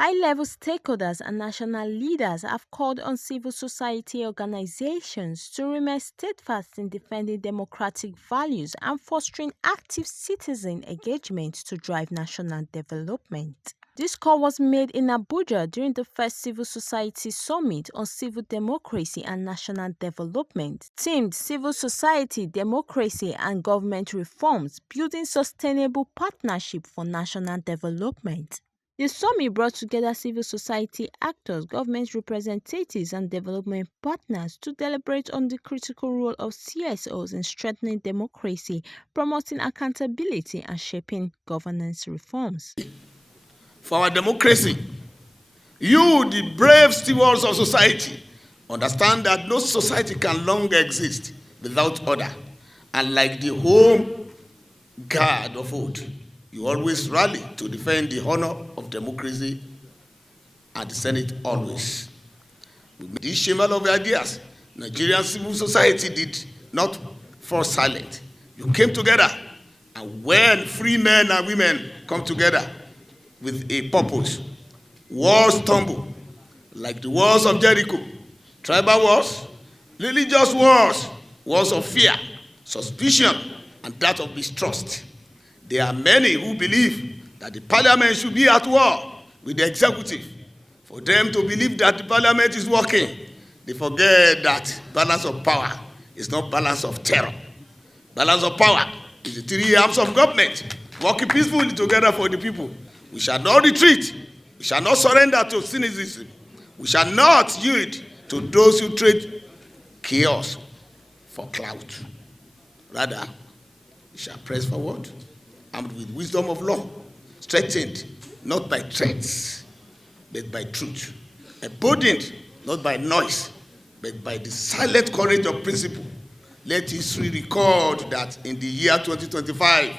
High-level stakeholders and national leaders have called on civil society organizations to remain steadfast in defending democratic values and fostering active citizen engagement to drive national development. This call was made in Abuja during the first Civil Society Summit on Civil Democracy and National Development, themed Civil Society, Democracy and Government Reforms, Building Sustainable Partnership for National Development. The summit brought together civil society actors, government representatives, and development partners to deliberate on the critical role of CSOs in strengthening democracy, promoting accountability, and shaping governance reforms. For our democracy, you, the brave stewards of society, understand that no society can longer exist without order. And like the home guard of old, you always rally to defend the honor of democracy and the Senate always. With this chamber of ideas, Nigerian civil society did not fall silent. You came together, and when free men and women come together with a purpose, walls tumble, like the walls of Jericho, tribal wars, religious wars, wars of fear, suspicion, and that of mistrust. There are many who believe that the parliament should be at war with the executive. For them to believe that the parliament is working, they forget that balance of power is not balance of terror. Balance of power is the three arms of government working peacefully together for the people. We shall not retreat. We shall not surrender to cynicism. We shall not yield to those who trade chaos for clout. Rather, we shall press forward, armed with wisdom of law, strengthened not by threats, but by truth, emboldened not by noise, but by the silent courage of principle. Let history record that in the year 2025,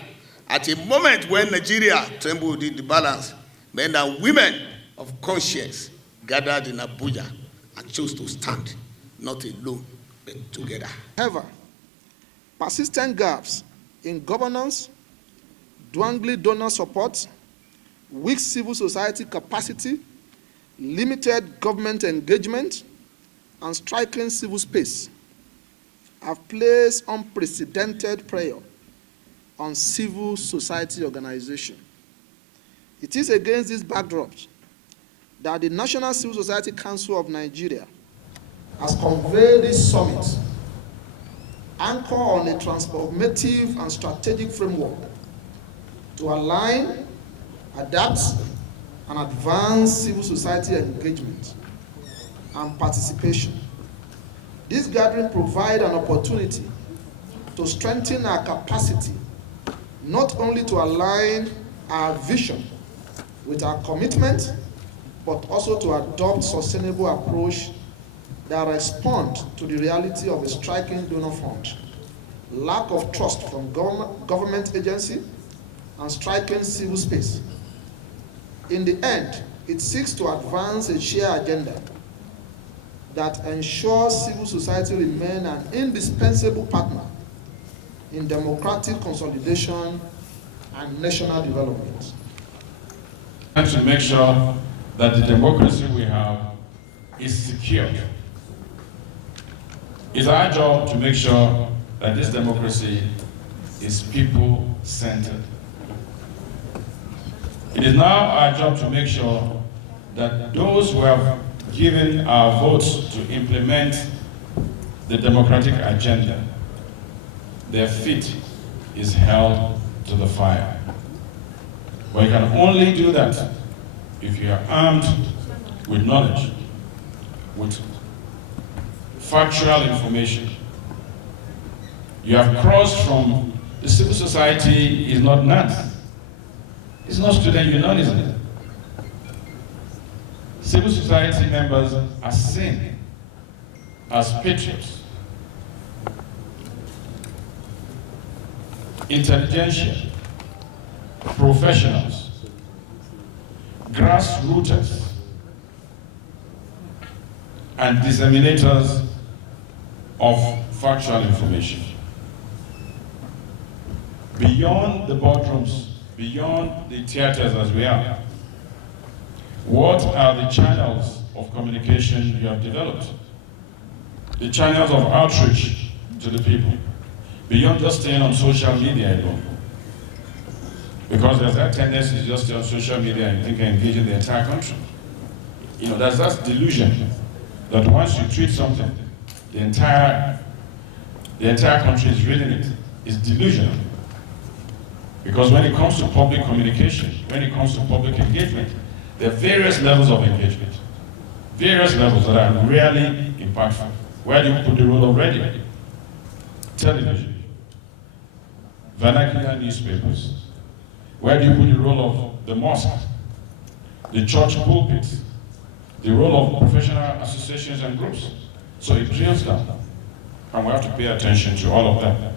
at a moment when Nigeria trembled in the balance, men and women of conscience gathered in Abuja and chose to stand, not alone, but together. However, persistent gaps in governance, dwindling donor support, weak civil society capacity, limited government engagement, and striking civil space have placed unprecedented pressure on civil society organizations. It is against these backdrops that the National Civil Society Council of Nigeria has convened this summit, anchored on a transformative and strategic framework to align, adapt, and advance civil society engagement and participation. This gathering provides an opportunity to strengthen our capacity, not only to align our vision with our commitment, but also to adopt sustainable approach that respond to the reality of a striking donor fund, lack of trust from government agency, and striking civil space. In the end, it seeks to advance a shared agenda that ensures civil society remain an indispensable partner in democratic consolidation and national development. And to make sure that the democracy we have is secure. It's our job to make sure that this democracy is people-centered. It is now our job to make sure that those who have given our votes to implement the democratic agenda, their feet is held to the fire. But you can only do that if you are armed with knowledge, with factual information. You have crossed from the civil society is not NAT. It's not student unionism. Civil society members are seen as patriots, intelligentsia, professionals, grassrooters, and disseminators of factual information. Beyond the boardrooms, beyond the theaters as we are, What are the channels of communication you have developed? The channels of outreach to the people, beyond just staying on social media alone. Because there's that tendency to just stay on social media and think you're engaging the entire country. You know, there's that delusion that once you tweet something, the entire country is reading it. It's delusional. Because when it comes to public communication, when it comes to public engagement, there are various levels of engagement. Various levels that are really impactful. Where do you put the role of radio? Television. Vernacular newspapers. Where do you put the role of the mosque? The church pulpit? The role of professional associations and groups? So it drills down. And we have to pay attention to all of that.